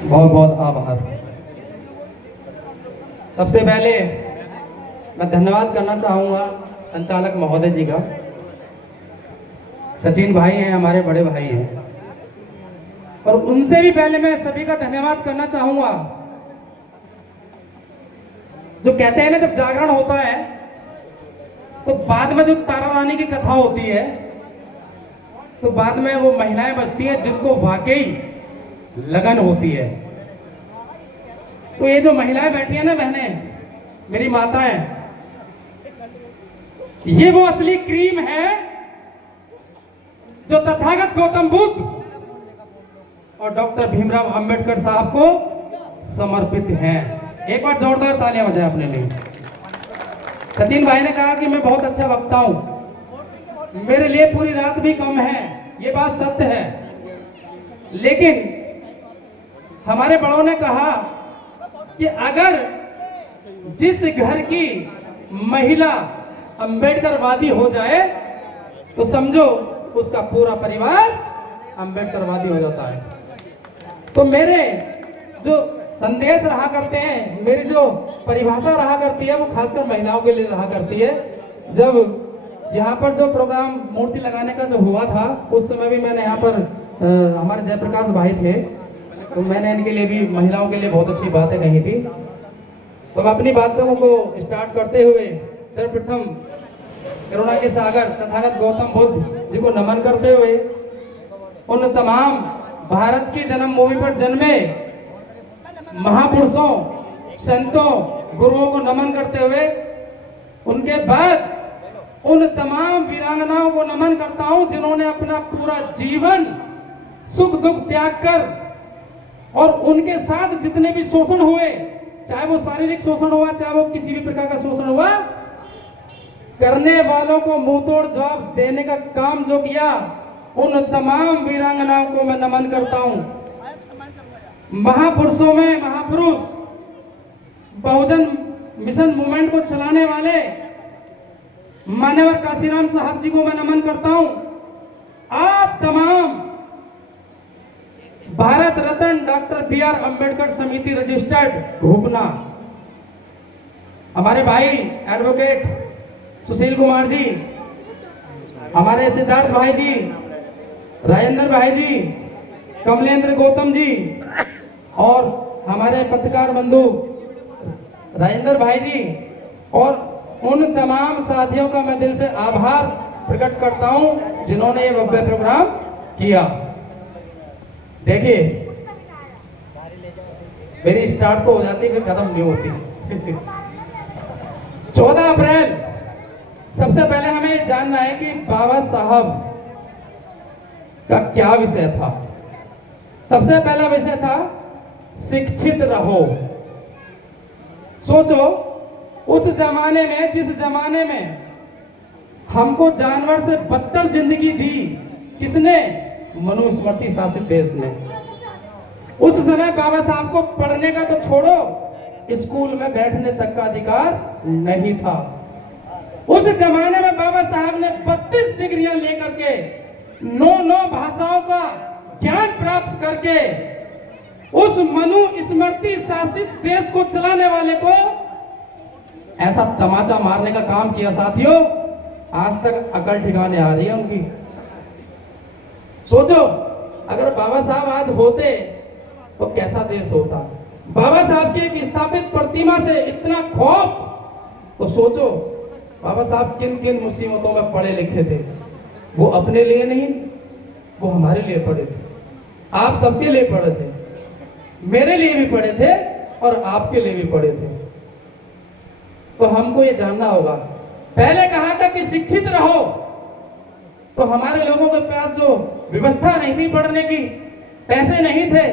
बहुत बहुत आभार। सबसे पहले मैं धन्यवाद करना चाहूँगा संचालक महोदय जी का। सचिन भाई हैं, हमारे बड़े भाई हैं, और उनसे भी पहले मैं सभी का धन्यवाद करना चाहूँगा। जो कहते हैं ना, जब जागरण होता है तो बाद में जो तारा रानी की कथा होती है तो बाद में वो महिलाएं बचती हैं जिनको वाकई लगन होती है। तो ये जो महिलाएं बैठी है ना बहनें, मेरी माताएं, ये वो असली क्रीम है जो तथागत गौतम बुद्ध और डॉक्टर भीमराव अंबेडकर साहब को समर्पित हैं। एक बार जोरदार तालियां बजाएं अपने लिए। सचिन भाई ने कहा कि मैं बहुत अच्छा वक्ता हूं, मेरे लिए पूरी रात भी कम है, ये बात सत्य है। लेकिन हमारे बड़ों ने कहा कि अगर जिस घर की महिला अंबेडकरवादी हो जाए तो समझो उसका पूरा परिवार अंबेडकरवादी हो जाता है। तो मेरे जो संदेश रहा करते हैं, मेरी जो परिभाषा रहा करती है, वो खासकर महिलाओं के लिए रहा करती है। जब यहाँ पर जो प्रोग्राम मूर्ति लगाने का जो हुआ था, उस समय भी मैंने यहाँ पर हमारे जयप्रकाश भाई थे, तो मैंने इनके लिए भी, महिलाओं के लिए बहुत अच्छी बातें कही थी। तो मैं अपनी बातों को स्टार्ट करते हुए सर्वप्रथम करुणा के सागर तथागत गौतम बुद्ध जी को नमन करते हुए, उन तमाम भारत की जन्मभूमि पर जन्मे महापुरुषों, संतों, गुरुओं को नमन करते हुए, उनके बाद उन तमाम वीरांगनाओं को नमन करता हूं जिन्होंने अपना पूरा जीवन सुख दुख त्याग कर, और उनके साथ जितने भी शोषण हुए, चाहे वो शारीरिक शोषण हुआ, चाहे वो किसी भी प्रकार का शोषण हुआ, करने वालों को मुंह तोड़ जवाब देने का काम जो किया, उन तमाम वीरांगनाओं को मैं नमन करता हूं। महापुरुषों में महापुरुष, बहुजन मिशन मूवमेंट को चलाने वाले मान्यवर काशीराम साहब जी को मैं नमन करता हूं। आप तमाम भारत रत्न डॉक्टर बी.आर. अंबेडकर समिति रजिस्टर्ड घोपना, हमारे भाई एडवोकेट सुशील कुमार जी, हमारे सिद्धार्थ भाई जी, राजेंद्र भाई जी, कमलेंद्र गौतम जी, और हमारे पत्रकार बंधु राजेंद्र भाई जी, और उन तमाम साथियों का मैं दिल से आभार प्रकट करता हूं जिन्होंने ये भव्य प्रोग्राम किया। देखिए, मेरी स्टार्ट तो हो जाती फिर खत्म नहीं होती। 14 अप्रैल, सबसे पहले हमें ये जानना है कि बाबा साहब का क्या विषय था। सबसे पहला विषय था शिक्षित रहो। सोचो, उस जमाने में, जिस जमाने में हमको जानवर से बदतर जिंदगी दी, किसने? मनुस्मृति शासित देश ने। उस समय बाबा साहब को पढ़ने का तो छोड़ो, स्कूल में बैठने तक का अधिकार नहीं था। उस जमाने में बाबा साहब ने 32 डिग्रियां लेकर के 9 भाषाओं का ज्ञान प्राप्त करके उस मनुस्मृति शासित देश को चलाने वाले को ऐसा तमाचा मारने का काम किया। साथियों, आज तक अकल ठिकाने आ रही है उनकी। सोचो, अगर बाबा साहब आज होते तो कैसा देश होता। बाबा साहब की एक स्थापित प्रतिमा से इतना खौफ, तो सोचो बाबा साहब किन किन मुसीबतों में पढ़े लिखे थे। वो अपने लिए नहीं, वो हमारे लिए पढ़े थे, आप सबके लिए पढ़े थे, मेरे लिए भी पढ़े थे और आपके लिए भी पढ़े थे। तो हमको ये जानना होगा। पहले कहा था कि शिक्षित रहो, तो हमारे लोगों के पास जो व्यवस्था नहीं थी पढ़ने की, पैसे नहीं थे,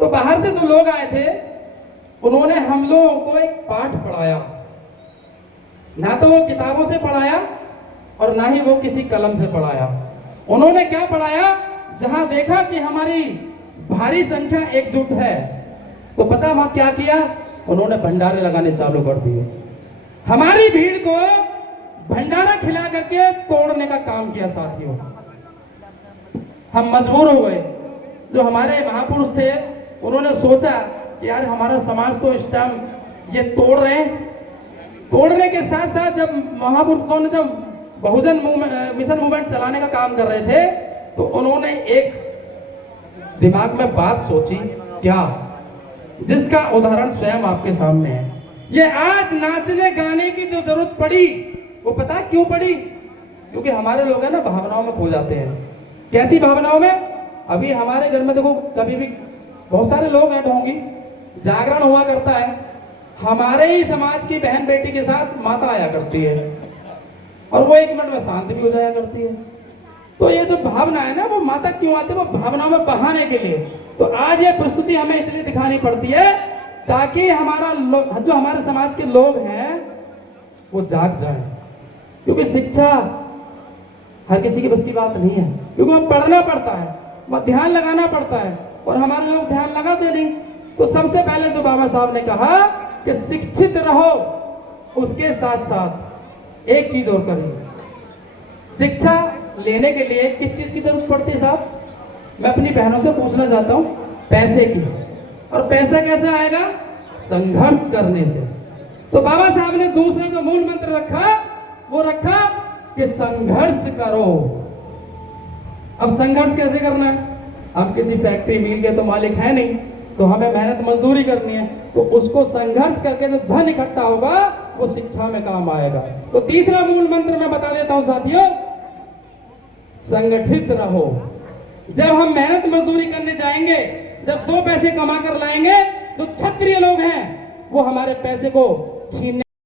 तो बाहर से जो लोग आए थे उन्होंने हम लोगों को एक पाठ पढ़ाया। ना तो वो किताबों से पढ़ाया और ना ही वो किसी कलम से पढ़ाया। उन्होंने क्या पढ़ाया? जहां देखा कि हमारी भारी संख्या एकजुट है, तो पता वहां क्या किया? उन्होंने भंडारे लगाने चालू कर दिए। हमारी भीड़ को भंडारा खिला करके तोड़ने का काम किया। साथियों, हम मजबूर हो गए। जो हमारे महापुरुष थे उन्होंने सोचा कि यार हमारा समाज तो इस टाइम ये तोड़ रहे हैं। तोड़ने के साथ साथ जब महापुरुषों ने जब बहुजन मिशन मूवमेंट चलाने का काम कर रहे थे तो उन्होंने एक दिमाग में बात सोची, क्या, जिसका उदाहरण स्वयं आपके सामने है। ये आज नाचने गाने की जो जरूरत पड़ी वो पता क्यों पड़ी? क्योंकि हमारे लोग हैं ना भावनाओं में खो जाते हैं। कैसी भावनाओं में? अभी हमारे घर में देखो कभी भी बहुत सारे लोग हैं ढोंगी, जागरण हुआ करता है, हमारे ही समाज की बहन बेटी के साथ माता आया करती है और वो 1 मिनट में शांत भी हो जाया करती है। तो ये जो भावना है ना, वो माता क्यों आती है? वो भावनाओं में बहाने के लिए। तो आज ये प्रस्तुति हमें इसलिए दिखानी पड़ती है ताकि जो हमारे समाज के लोग हैं वो जाग जाए। क्योंकि शिक्षा हर किसी की बस की बात नहीं है, क्योंकि वह पढ़ना पड़ता है, वह ध्यान लगाना पड़ता है और हमारे लोग ध्यान लगाते नहीं। तो सबसे पहले जो बाबा साहब ने कहा कि शिक्षित रहो, उसके साथ साथ एक चीज और करिए। शिक्षा लेने के लिए किस चीज की जरूरत पड़ती है साहब? मैं अपनी बहनों से पूछना चाहता हूं, पैसे की। और पैसा कैसे आएगा? संघर्ष करने से। तो बाबा साहब ने दूसरा जो मूल मंत्र रखा वो रखा कि संघर्ष करो। अब संघर्ष कैसे करना है? हम किसी फैक्ट्री मिल के तो मालिक है नहीं, तो हमें मेहनत मजदूरी करनी है। तो उसको संघर्ष करके जो धन इकट्ठा होगा वो शिक्षा में काम आएगा। तो तीसरा मूल मंत्र मैं बता देता हूं साथियों, संगठित रहो। जब हम मेहनत मजदूरी करने जाएंगे, जब 2 पैसे कमा कर लाएंगे, जो क्षत्रिय लोग हैं वो हमारे पैसे को छीनने